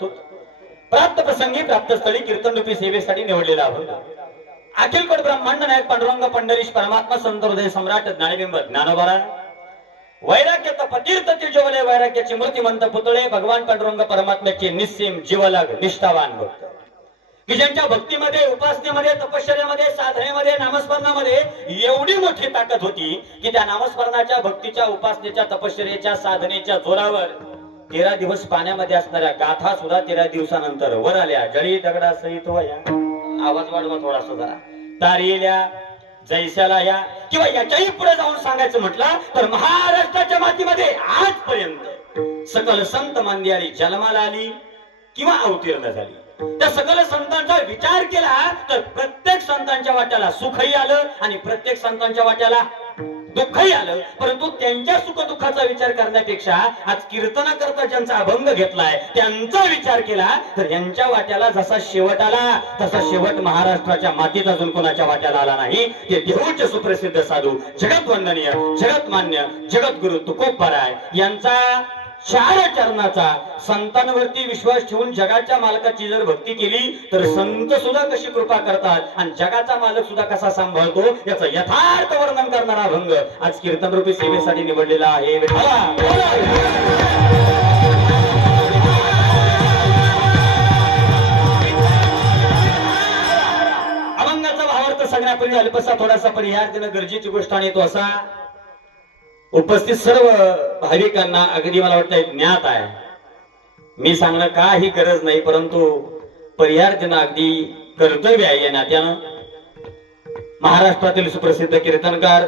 प्रस्तुत प्राप्त प्रसंगी प्राप्त स्थळी कीर्तन रूपी सेवेसाठी निवडलेला अभंग अखिल कोट ब्रह्मांड नायक पांडुरंग पंढरीश परमात्मा संत हृदय सम्राट ज्ञानबिंब ज्ञानोबा वैराग्य तपतीर्थ तिजवले वैराग्याचे मूर्तिमंत पुतळे भगवान पांडुरंग परमात्म्याचे निस्सीम जीवलग निष्ठावान भक्त की ज्यांच्या भक्तीमध्ये उपासनेमध्ये तपश्चर्यामध्ये साधनेमध्ये नामस्मरणामध्ये एवढी मोठी ताकद होती की त्या नामस्मरणाच्या भक्तीच्या उपासनेच्या तपश्चर्याच्या साधनेच्या जोरावर 13 दिवस पाण्यामध्ये असणाऱ्या गाथा सुद्धा 13 दिवसानंतर वर आल्या. जळी दगडा सहित वया आवाज वाढवा थोडासा जरा तारील्या जैसाला या किंवा याच्याही पुढे जाऊन सांगायचं म्हटलं तर महाराष्ट्राच्या मातीमध्ये आजपर्यंत सकल संत मांदियारी जन्माला आली किंवा अवतीर्ण झाली. त्या सकल संतांचा विचार केला तर प्रत्येक संतांच्या वाट्याला सुखही आलं आणि प्रत्येक संतांच्या वाट्याला दुःखही आलं. परंतु त्यांच्या सुख दुःखाचा विचार करण्यापेक्षा आज कीर्तनाकरता ज्यांचा अभंग घेतलाय त्यांचा विचार केला तर यांच्या वाट्याला जसा शेवट आला तसा शेवट महाराष्ट्राच्या मातीत अजून कोणाच्या वाट्याला आला नाही. ते देऊचे सुप्रसिद्ध साधू जगत वंदनीय जगतमान्य जगद्गुरु तुकोबाराय यांचा 4 चरणाचा संतांवरती विश्वास ठेवून जगाच्या मालकाची जर भक्ती केली तर संत सुद्धा कशी कृपा करतात आणि जगाचा मालक सुद्धा कसा सांभाळतो याचं यथार्थ वर्णन करणारा अभंग आज कीर्तन रूपी सेवेसाठी निवडलेला आहे. अभंगाचा भावार्थ सांगण्यापूर्वी अल्पसा थोडासा परिहार देणं गरजेची गोष्ट आणि तो असा उपस्थित सर्व भाविकांना अगदी मला वाटतं ज्ञात आहे. मी सांगणं काही गरज नाही परंतु परिहार देणं अगदी कर्तव्य आहे. या नात्यानं महाराष्ट्रातील सुप्रसिद्ध कीर्तनकार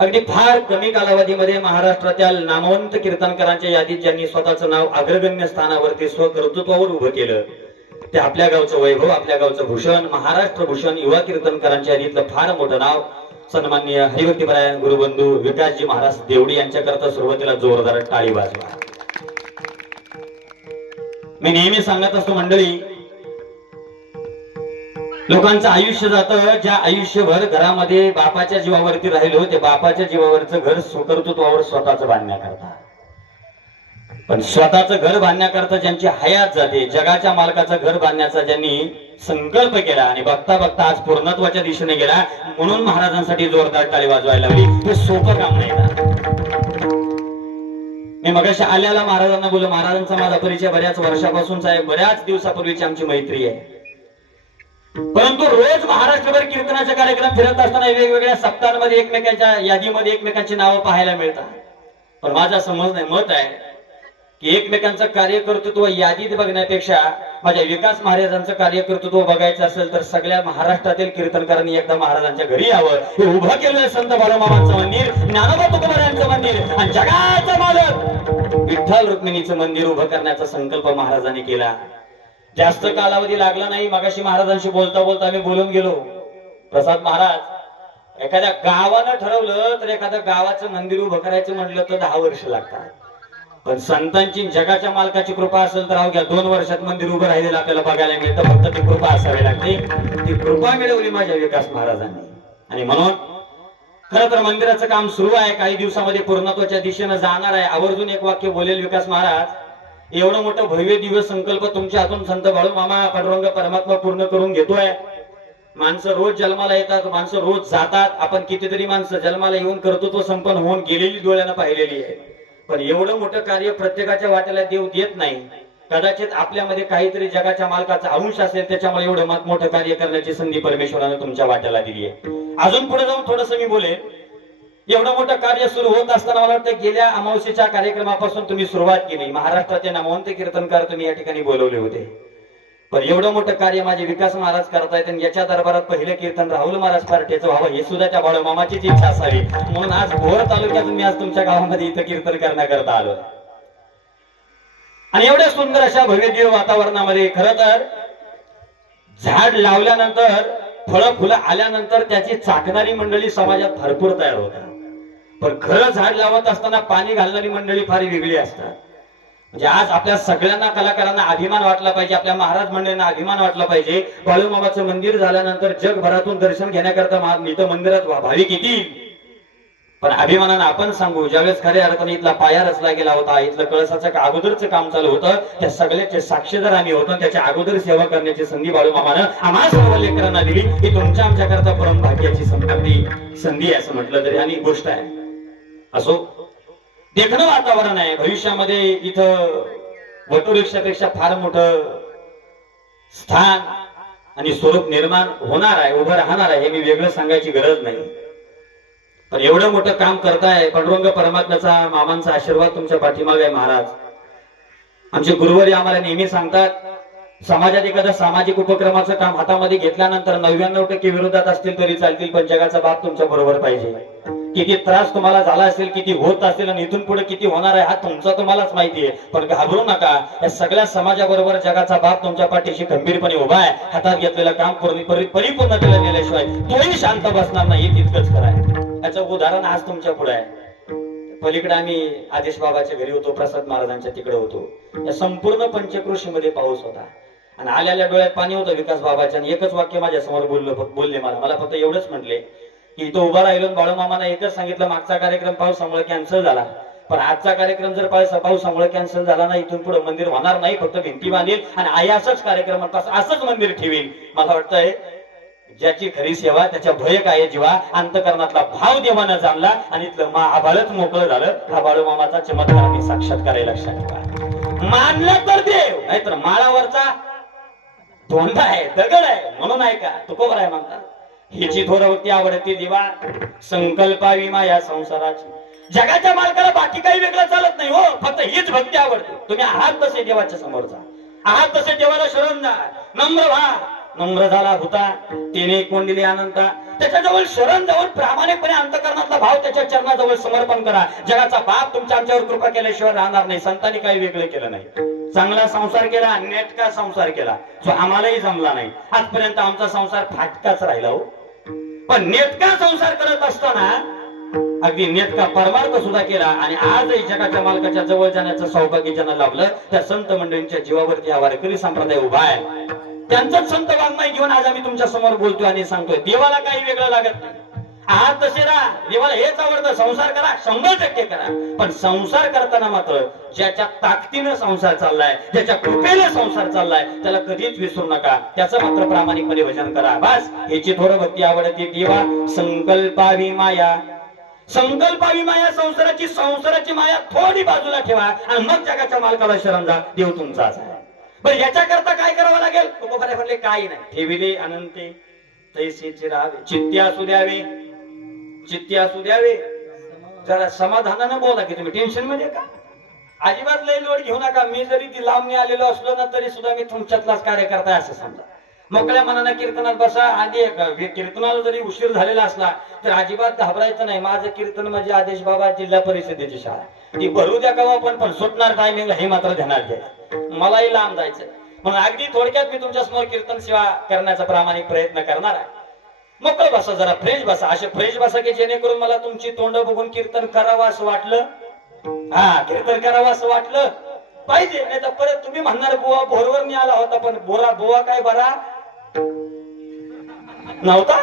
अगदी फार कमी कालावधीमध्ये महाराष्ट्राच्या नामवंत कीर्तनकारांच्या यादीत ज्यांनी स्वतःचं नाव अग्रगण्य स्थानावरती स्वकर्तृत्वावर उभं केलं ते आपल्या गावचं वैभव आपल्या गावचं भूषण महाराष्ट्र भूषण युवा कीर्तनकारांच्या यादीतलं फार मोठं नाव सन्माननीय हरिभक्तीपरायण गुरुबंधू विकासजी महाराज देवडी यांच्याकरता सुरुवातीला जोरदार टाळी वाजवा. मी नेहमी सांगत असतो मंडळी लोकांचं आयुष्य जातं ज्या आयुष्यभर घरामध्ये बापाच्या जीवावरती राहिलो ते बापाच्या जीवावरचं घर स्वकर्तृत्वावर स्वतःच बांधण्याकरता पण स्वतःचं घर बांधण्याकरता ज्यांची हयात जाते जगाच्या मालकाचं घर बांधण्याचा ज्यांनी संकल्प केला आणि बघता बघता आज पूर्णत्वाच्या दिशेने गेला म्हणून महाराजांसाठी जोरदार टाळी वाजवायला लागली. हे सोपं काम नाही. मी मगाशी आल्याला महाराजांना बोललो महाराजांचा माझा परिचय बऱ्याच वर्षापासूनचा आहे बऱ्याच दिवसापूर्वीची आमची मैत्री आहे. परंतु रोज महाराष्ट्रभर कीर्तनाचे कार्यक्रम फिरत असताना वेगवेगळ्या सप्ताहांमध्ये एकमेकांच्या यादीमध्ये एकमेकांची नावं पाहायला मिळतात. पण माझा समज नाही मत आहे की एकमेकांचं कार्यकर्तृत्व यादीत बघण्यापेक्षा माझ्या विकास महाराजांचं कार्यकर्तृत्व बघायचं असेल तर सगळ्या महाराष्ट्रातील कीर्तनकारांनी एकदा महाराजांच्या घरी यावं. हे उभं केलेलं संत बाळूमामांचं मंदिर ज्ञानोबा तुकोबारायांचं मंदिर आणि जगाचं मालक विठ्ठल रुक्मिणीचं मंदिर उभं करण्याचा संकल्प महाराजांनी केला. जास्त कालावधी लागला नाही. मगाशी महाराजांशी बोलता बोलता आम्ही बोलून गेलो. प्रसाद महाराज एखाद्या गावानं ठरवलं तर एखाद्या गावाचं मंदिर उभं करायचं म्हटलं तर 10 वर्ष लागतात. पण संतांची जगाच्या मालकाची कृपा असेल तर अवघ्या 2 वर्षात मंदिर उभं राहिलेलं आपल्याला बघायला मिळतं. फक्त ती कृपा असावी लागते. ती कृपा मिळवली माझ्या विकास महाराजांनी आणि म्हणून खरं तर मंदिराचं काम सुरू आहे. काही दिवसामध्ये पूर्णत्वाच्या दिशेनं जाणार आहे. आवर्जून एक वाक्य बोलेल विकास महाराज एवढं मोठं भव्य दिव्य संकल्प तुमच्या हातून संत बाळूमामा पांडुरंग परमात्मा पूर्ण करून घेतोय. माणसं रोज जन्माला येतात माणसं रोज जातात. आपण कितीतरी माणसं जन्माला येऊन कर्तृत्व संपन्न होऊन गेलेली डोळ्यानं पाहिलेली आहे. पण एवढं मोठं कार्य प्रत्येकाच्या वाट्याला देव देत नाही. कदाचित आपल्यामध्ये काहीतरी जगाच्या मालकाचा अंश असेल त्याच्यामुळे एवढं मोठं कार्य करण्याची संधी परमेश्वरानं तुमच्या वाट्याला दिली आहे. अजून पुढे जाऊन थोडंसं मी बोलेन. एवढं मोठं कार्य सुरू होत असताना मला वाटतं गेल्या अमावस्येच्या कार्यक्रमापासून तुम्ही सुरुवात केली. महाराष्ट्राचे नामवंत कीर्तनकार तुम्ही या ठिकाणी बोलवले होते. पण एवढं मोठं कार्य माझे विकास महाराज करतायत आणि याच्या दरबारात पहिलं कीर्तन राहुल महाराज पार्टीचं व्हावं हे सुद्धा त्या बाळूमामाचीच इच्छा असावी म्हणून आज भोर तालुक्यातून मी आज तुमच्या गावामध्ये इथं कीर्तन करण्याकरता आलो. आणि एवढ्या सुंदर अशा भव्य वातावरणामध्ये खरं तर झाड लावल्यानंतर फळं फुलं आल्यानंतर त्याची चाकणारी मंडळी समाजात भरपूर तयार होतात. पण खरं झाड लावत असताना पाणी घालणारी मंडळी फार वेगळी असतात. म्हणजे आज आपल्या सगळ्यांना कलाकारांना अभिमान वाटला पाहिजे. आपल्या महाराज मंडळींना अभिमान वाटला पाहिजे. बाळूमामाचं मंदिर झाल्यानंतर जगभरातून दर्शन घेण्याकरता इथं मंदिरात भाविक येतील पण अभिमानानं आपण सांगू, ज्यावेळेस खऱ्या अर्थाने इथला पाया रचला गेला होता, इथलं कळसाचं अगोदरचं काम चालू होतं, त्या सगळ्याचे साक्षीदार आम्ही होतो. त्याच्या अगोदर सेवा करण्याची संधी बाळूमामानं आम्हा सर्व लेकरांना दिली. ही तुमच्या आमच्या करता परम भाग्याची संधी आहे असं म्हटलं तरी आणि गोष्ट आहे. असो, देखणं वातावरण आहे. भविष्यामध्ये इथं वटवृक्षापेक्षा फार मोठं स्थान आणि स्वरूप निर्माण होणार आहे, उभं राहणार आहे. हे मी वेगळं सांगायची गरज नाही. पण एवढं मोठं काम करताय, पांडुरंग परमात्म्याचा मामांचा आशीर्वाद तुमच्या पाठीमागे आहे महाराज. आमचे गुरुवारी आम्हाला नेहमी सांगतात, समाजात एखादं सामाजिक उपक्रमाचं काम हातामध्ये घेतल्यानंतर 99% विरोधात असतील तरी चालतील, पण जगाचा बाप तुमच्या बरोबर पाहिजे. किती त्रास तुम्हाला झाला असेल, किती होत असेल आणि इथून पुढे किती होणार आहे हा तुमचा तुम्हालाच माहिती आहे. पण घाबरू नका, या सगळ्या समाजाबरोबर जगाचा बाप तुमच्या पाठीशी खंबीरपणे उभा आहे. हातात घेतलेलं काम परिपूर्णतेला नेल्याशिवाय तोही शांत बसणार नाही. तितकंच कराय. याचं उदाहरण आज तुमच्या पुढे आहे. पलीकडे आम्ही आदेश बाबाच्या घरी होतो, प्रसाद महाराजांच्या तिकडे होतो. या संपूर्ण पंचक्रोशीमध्ये पाऊस होता आणि आल्याल्या डोळ्यात पाणी होतं विकास बाबाच्या. आणि एकच वाक्य माझ्या समोर बोलले मला फक्त एवढंच म्हटले की इथं उभा राहिलो. बाळूमामाने एकच सांगितलं, मागचा कार्यक्रम पावसामुळे कॅन्सल झाला, पण आजचा कार्यक्रम जर पावसामुळे कॅन्सल झाला ना, इथून पुढे मंदिर होणार नाही, फक्त भिंती बांधेल आणि आई असंच कार्यक्रम असंच मंदिर ठेवील. मला वाटतंय ज्याची खरी सेवा त्याच्या भय काय जीवा, अंतकरणातला भाव देवानं जाणला आणि इथलं महाबाळच मोकळं झालं. हा बाळूमामाचा चमत्कार मी साक्षात करायला लक्षात ठेवा. मानलं तर देव, नाहीतर माळावरचा धोंडा आहे, दगड आहे म्हणून आहे का तुकोबर आहे म्हणतात. हिची थोरवती आवडती दिवा, संकल्पावी माया संसाराची. जगाच्या मालकाला बाकी काही वेगळं चालत नाही हो, फक्त हीच भक्ती आवडते. तुम्ही आहात तसे देवाच्या समोरचा, आहात तसे देवाला शरण जा, नम्र व्हा. नम्र झाला होता तिने कोंडिली अनंता. त्याच्याजवळ शरण जाऊन प्रामाणिकपणे अंतकरणातला भाव त्याच्या चरणाजवळ समर्पण करा. जगाचा बाप तुमच्या आमच्यावर कृपा केल्याशिवाय राहणार नाही. संतांनी काही वेगळं केलं नाही. चांगला संसार केला, नेटका संसार केला, जो आम्हालाही जमला नाही. आजपर्यंत आमचा संसार फाटकाच राहिला हो. पण नेटका संसार करत असताना अगदी नेटका परमार्थ सुद्धा केला आणि आजही जगाच्या मालकाच्या जवळ जाण्याचं सौभाग्य ज्यांना लाभलं त्या संत मंडळींच्या जीवावरती हा वारकरी संप्रदाय उभा आहे. त्यांचाच संत वाङ्मय घेऊन आज आम्ही तुमच्या समोर बोलतोय आणि सांगतोय. देवाला काही वेगळं लागत नाही. आहात तसे राहा, देवाला हेच आवडतं. संसार करा, 100% करा, पण संसार करताना मात्र ज्याच्या ताकदीनं संसार चाललाय, ज्याच्या कृपेनं संसार चाललाय, त्याला कधीच विसरू नका. त्याचं मात्र प्रामाणिकपणे भजन करा. बस ह्याची थोडं भक्ती आवडती देवा. संकल्पावी माया, संकल्पावी माया संसाराची माया थोडी बाजूला ठेवा आणि मग जगाच्या मालकाला शरण जा. देव तुमचाच आहे. बरं याच्या करता काय करावं लागेल? तुकोबाने म्हणले काही नाही. ठेविले अनंते तैसेचे राहावे, चित्ती असू द्यावे, चित्ती असू द्यावे. जरा समाधानानं बोला की तुम्ही टेन्शन मध्ये का? अजिबात लय लोड घेऊ नका. मी जरी ती लांबणी आलेलो असलो ना तरी सुद्धा मी तुमच्यातलाच कार्यकर्ता आहे असं समजा. मोकळ्या मनानं कीर्तनात बसा. आणि कीर्तनाला जरी उशीर झालेला असला तर अजिबात घाबरायचं नाही. माझं कीर्तन म्हणजे आदेश बाबा जिल्हा परिषदेची शाळा, ती भरू द्या का पण सुटणार टायमिंगला हे मात्र ध्यानात घ्या. मलाही लांब जायचं म्हणून अगदी थोडक्यात मी तुमच्या समोर कीर्तन सेवा करण्याचा प्रामाणिक प्रयत्न करणार आहे. मोकळं बसा, जरा फ्रेश बसा. असे फ्रेश बसा की जेणेकरून मला तुमची तोंड बघून कीर्तन करावं असं वाटलं. हा, कीर्तन करावं असं वाटलं पाहिजे. नाही तर परत तुम्ही म्हणणार बुवा भोरवर मी आला होता पण बुवा काय बरा नव्हता,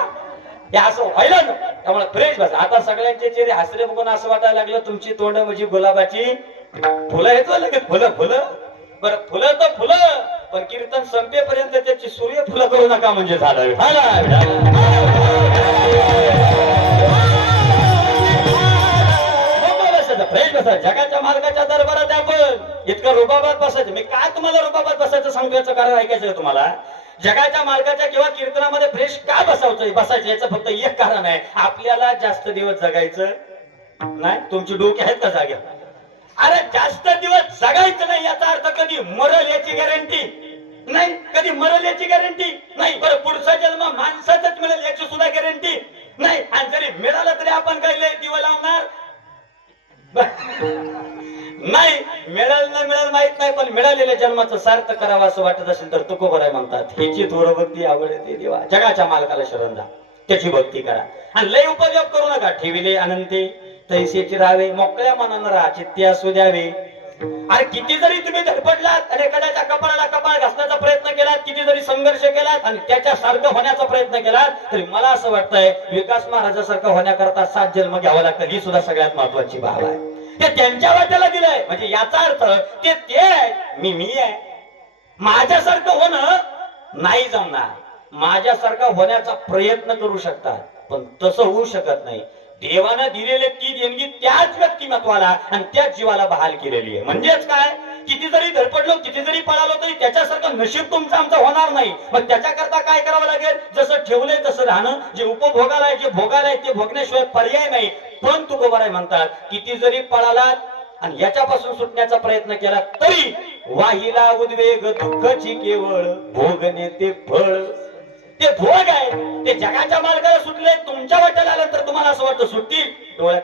हे असं व्हायला नको. त्यामुळे फ्रेश बसा. आता सगळ्यांचे चेहरे हसरे बघून असं वाटायला लागलं तुमची तोंड म्हणजे गुलाबाची फुलं येतो लगेच. फुलं बरं, फुलं तर फुलं, पण कीर्तन संपेपर्यंत त्याची सूर्य फुलं करू नका म्हणजे झालं. फ्रेश बसा. जगाच्या मार्गाच्या दरबारात आपण इतकं रुबाबात बसायचं. मी काय तुम्हाला रुबाबात बसायचं सांगतो याचं कारण ऐकायचं तुम्हाला. जगाच्या मार्गाच्या किंवा कीर्तनामध्ये फ्रेश का बसायचं याचं फक्त एक कारण आहे. आपल्याला जास्त दिवस जगायचं नाही. तुमची डोकी आहेत का जाग्या? अरे जास्त दिवस जगायचं नाही याचा अर्थ कधी मरल याची गॅरंटी नाही. कधी मरल याची गॅरंटी नाही. बरं, पुढचा जन्म माणसाचाच मिळेल याची सुद्धा गॅरंटी नाही. आणि जरी मिळालं तरी आपण काही लय दिवस लावणार नाही. मिळेल ना मिळेल माहित नाही, पण मिळालेल्या जन्माचं सार्थ करावं असं वाटत असेल तर तुकोबर आहे म्हणतात. ह्याची थोडं भक्ती आवडते देवा. जगाच्या मालकाला शरण जा, त्याची भक्ती करा आणि लय उपयोग करू नका. ठेविले अनंते तैसेचे राहावे, मोकळ्या मनानं राहा, चित्ती असू द्यावे. अरे किती जरी तुम्ही धडपडलात आणि एखाद्याच्या कपाळाला कपाळ घासण्याचा प्रयत्न केलात, किती जरी संघर्ष केलात आणि त्याच्यासारखं होण्याचा प्रयत्न केलात, तरी मला असं वाटतंय विकास महाराजासारखं होण्याकरता 7 जन्म घ्यावा लागतं. ही सुद्धा सगळ्यात महत्वाची बाब आहे. ते त्यांच्या वाट्याला दिलंय म्हणजे याचा अर्थ ते आहे, मी आहे. माझ्यासारखं होणं नाही जमणार. माझ्यासारखा होण्याचा प्रयत्न करू शकतात, पण तसं होऊ शकत नाही. देवानं दिलेले ती देणगी त्याच व्यक्तिमत्वाला आणि त्याच जीवाला बहाल केलेली आहे. म्हणजेच काय, किती जरी धडपडलो, किती जरी पळालो, तरी त्याच्यासारखं नशीब तुमचं आमचं होणार नाही. मग त्याच्याकरता काय करावं लागेल? जसं ठेवलंय तसं राहणं. जे उपभोगाला आहे, जे भोगाला आहे, ते भोगण्याशिवाय पर्याय नाही. पण तुकोबाराय म्हणतात, किती जरी पळालात आणि याच्यापासून सुटण्याचा प्रयत्न केला, तरी वाहिला उद्वेग दुःखची केवळ भोगणे ते फळ. ते भोग आहे, ते जगाच्या मार्गाला सुटले. तुमच्या वाट्याला आलं तर तुम्हाला असं वाटतं सुटतील,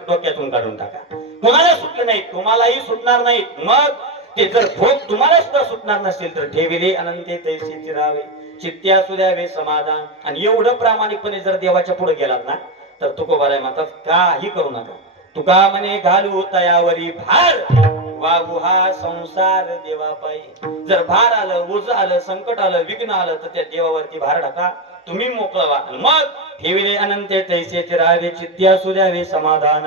डोक्यातून काढून टाका. कोणाला सुटले नाही, तुम्हालाही सुटणार नाही. मग ते जर भोग तुम्हाला सुद्धा सुटणार नसेल तर ठेविले अनंते तैसे चिरावे, चित्ते असू द्यावे समाधान. आणि एवढं प्रामाणिकपणे जर देवाच्या पुढे गेलात ना, तर तुकोबाराय म्हणतात काही करू नका. तुका म्हणे घालू तयावरी भार, वाहू हा संसार देवापायी. जर भार आलं, ओझ आलं, संकट आलं, विघ्न आलं, तर त्या देवावरती भार टाका, तुम्ही मोकळं व्हा. मग ठेविले अनंते तैसे चिरावे, चित्ते असू द्यावे समाधान.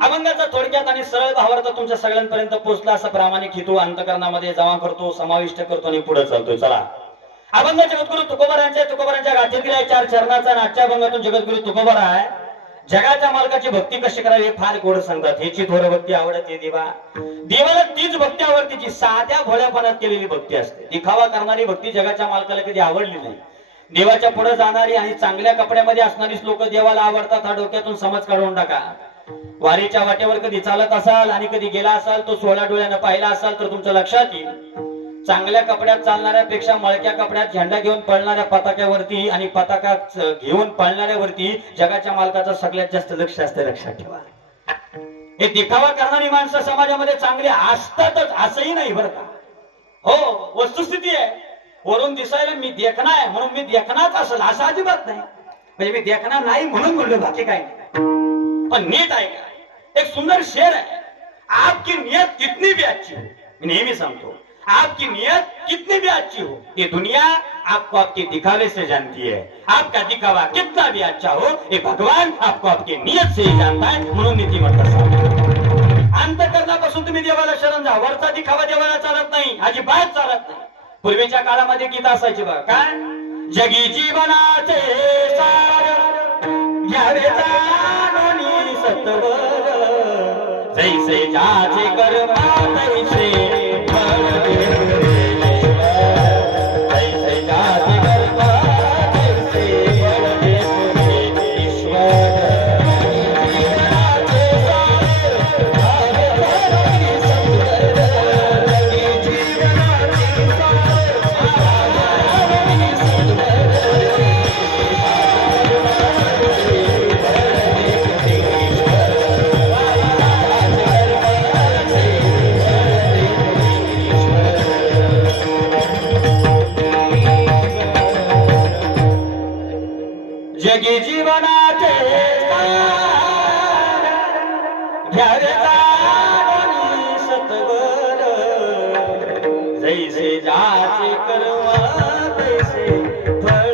अभंगाचा थोडक्यात आणि सरळ भावार्थ तुमच्या सगळ्यांपर्यंत पोहोचला असा प्रामाणिक हेतू अंतकरणामध्ये जमा करतो, समाविष्ट करतो आणि पुढे चालतोय. चला, अभंग जगद्गुरु तुकोबारांच्या गाथेतील 4 चरणाचा आणि आजच्या अभंगातून जगद्गुरु तुकोबाराय जगाच्या मालकाची भक्ती कशी करावी हे फार गोड सांगतात. ह्याची थोर भक्ती आवडते देवा. देवाला तीच भक्ती आवडते जी साध्या भोळ्यापणात केलेली भक्ती असते. दिखावा करणारी भक्ती जगाच्या मालकाला कधी आवडली नाही. देवाच्या पुढे जाणारी आणि चांगल्या कपड्यामध्ये असणारीच लोक देवाला आवडतात, हा डोक्यातून समज काढून टाका. वारीच्या वाटेवर कधी चालत असाल आणि कधी गेला असाल, तो 16 डोळ्यानं पाहिला असाल, तर तुमच्या लक्षात येईल चांगल्या कपड्यात चालणाऱ्यापेक्षा मळक्या कपड्यात झेंडा घेऊन पळणाऱ्या पताक्यावरती आणि पताका घेऊन पळणाऱ्यावरती जगाच्या मालकाचं सगळ्यात जास्त लक्ष असते. लक्षात ठेवा, हे दिखावा करणारी माणसं समाजामध्ये चांगली असतातच असंही नाही बरं का. हो, वस्तुस्थिती आहे. वरून दिसायला मी देखणा आहे म्हणून मी देखणाच असेल असं अजिबात नाही. म्हणजे मी देखणा नाही म्हणून म्हणलो, बाकी काय नाही. पण नीट आहे का, एक सुंदर शेर है, आपकी नियत कितनी भी अच्छी हो, नेहमी सांगतो, आपकी नियत कितनी भी अच्छी हो, ये दुनिया आपको आपके दिखावे से जानती है. आपका दिखावा कितना भी अच्छा हो, ये भगवान आपको आपके नियत से ही जानता है. म्हणून नीतिमत्ता सांगतो, अंतःकरणापासून तुम्ही देवाला शरण जा. वरचा दिखावा देवाला चालत नाही, अजिबात चालत नाही. पूर्वीच्या काळामध्ये गीता असायची बघा, काय जगी जीवनाचे सार घ्यावे जाणूनी सत्वर, जैसे जाचे कर्म तैसे फळ देईश्वर. जैसे जाचे कर्म तैसे फळ देईश्वर. जीवनाचे सार घ्यावे जाणूनी सत्वर, जीवनाचे सार घ्यावे सत्वर. जगी जीवनाचे सार घ्यावे जाणूनी सत्वर, जैसे जाचे कर्म तैसे फळ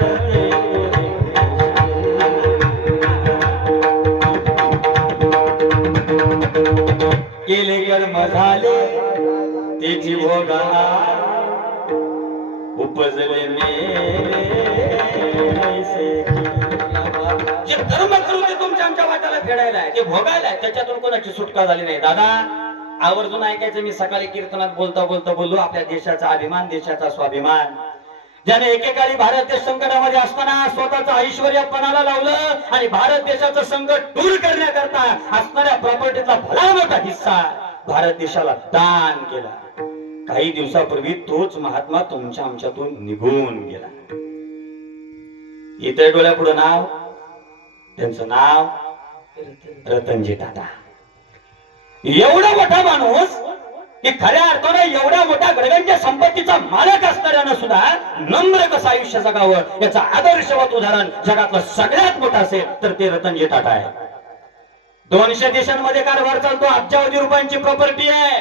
केले कर्म झाले तेची भोगाला, उपजले जे कर्म करू ते तुमच्या आमच्या वाट्याला फेडायला आहे, ते भोगायला आहे. त्याच्यातून कोणाची सुटका झाली नाही. दादा आवर्जून ऐकायचं, मी सकाळी कीर्तनात बोलता बोललो, आपल्या देशाचा अभिमान, देशाचा स्वाभिमान, ज्याने एकेकाळी भारत देश संकटामध्ये असताना स्वतःचं ऐश्वर्य पणाला लावलं आणि भारत देशाचं संकट दूर करण्याकरता असणाऱ्या प्रॉपर्टीचा भला मोठा हिस्सा भारत देशाला दान केला. काही दिवसापूर्वी तोच महात्मा तुमच्या आमच्यातून निघून गेला. इतर डोळ्यापुढे नाव, त्यांचं नाव रतनजी टाटा. एवढा मोठा माणूस की खऱ्या अर्थाने एवढ्या मोठ्या गडगंज संपत्तीचा मालक असणाऱ्यानं सुद्धा नम्र कसं आयुष्य जगावं याचं आदर्शवत उदाहरण जगातलं सगळ्यात मोठं असेल तर ते रतनजी टाटा आहे. 200 देशांमध्ये कारभार चालतो, अब्जावधी रुपयांची प्रॉपर्टी आहे.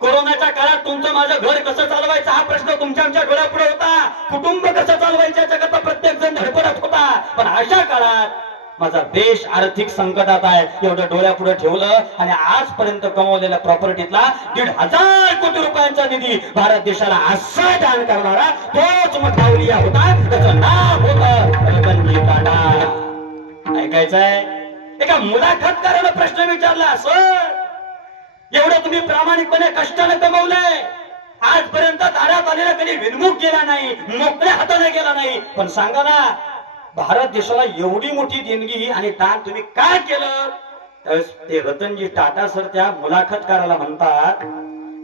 कोरोनाच्या काळात तुमचं माझं घर कसं चालवायचं हा प्रश्न तुमच्या आमच्या डोळ्यापुढे होता. कुटुंब कसं चालवायचं याच्याकरता प्रत्येक जण धडपडत होता. पण अशा काळात माझा देश आर्थिक संकटात आहे एवढं डोळ्यापुढे ठेवलं आणि आजपर्यंत कमवलेल्या प्रॉपर्टीतला 1,500 कोटी रुपयांचा निधी भारत देशाला असा दान करणारा तोच मोठा होता. त्याचं नाव होतं रतनजी टाटा. ऐकायचंय एका मुलाखतकाराला प्रश्न विचारला, असं एवढं तुम्ही प्रामाणिकपणे कष्टाने कमवलंय, आजपर्यंत दारात आलेला कधी विनमुख केला नाही, मोकळ्या हाताने गेला नाही, पण सांगा ना भारत देशाला एवढी मोठी देणगी आणि दान तुम्ही काय केलं? ते रतनजी टाटा सर त्या मुलाखतकाराला म्हणतात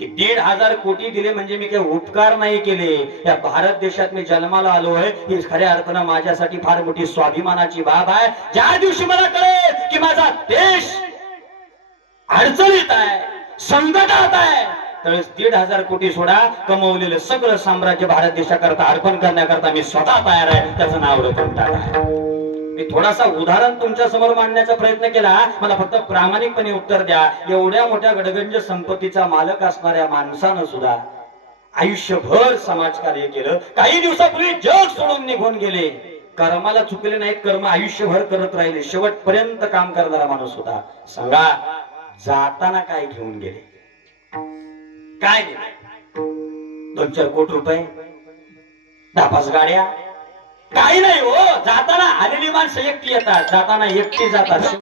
की 1,500 कोटी दिले म्हणजे मी काही उपकार नाही केले. या भारत देशात मी जन्माला आलोय ही खऱ्या अर्थानं माझ्यासाठी फार मोठी स्वाभिमानाची बाब आहे. ज्या दिवशी मला कळेल की माझा देश अडचणीत आहे, संकटात आहे, तर 1,500 कोटी सोडा कमवलेलं सगळं साम्राज्य भारत देशाकरता अर्पण करण्याकरता मी स्वतः तयार आहे. त्याचं नाव रतन टाटा आहे. मी थोडासा उदाहरण तुमच्या समोर मांडण्याचा प्रयत्न केला, मला फक्त प्रामाणिकपणे उत्तर द्या. एवढ्या मोठ्या गडगंज संपत्तीचा मालक असणाऱ्या माणसानं सुद्धा आयुष्यभर समाजकार्य केलं. काही दिवसापूर्वी जग सोडून निघून गेले. कर्माला चुकले नाहीत, कर्म आयुष्यभर करत राहिले. शेवटपर्यंत काम करणारा माणूस होता. सांगा जाताना काय घेऊन गेले? काय गेले? 2-4 कोटी रुपये, 10-5 गाड्या, काही नाही हो. जाताना आलेली माणसं एकटी येतात, जाताना एकटी जातात.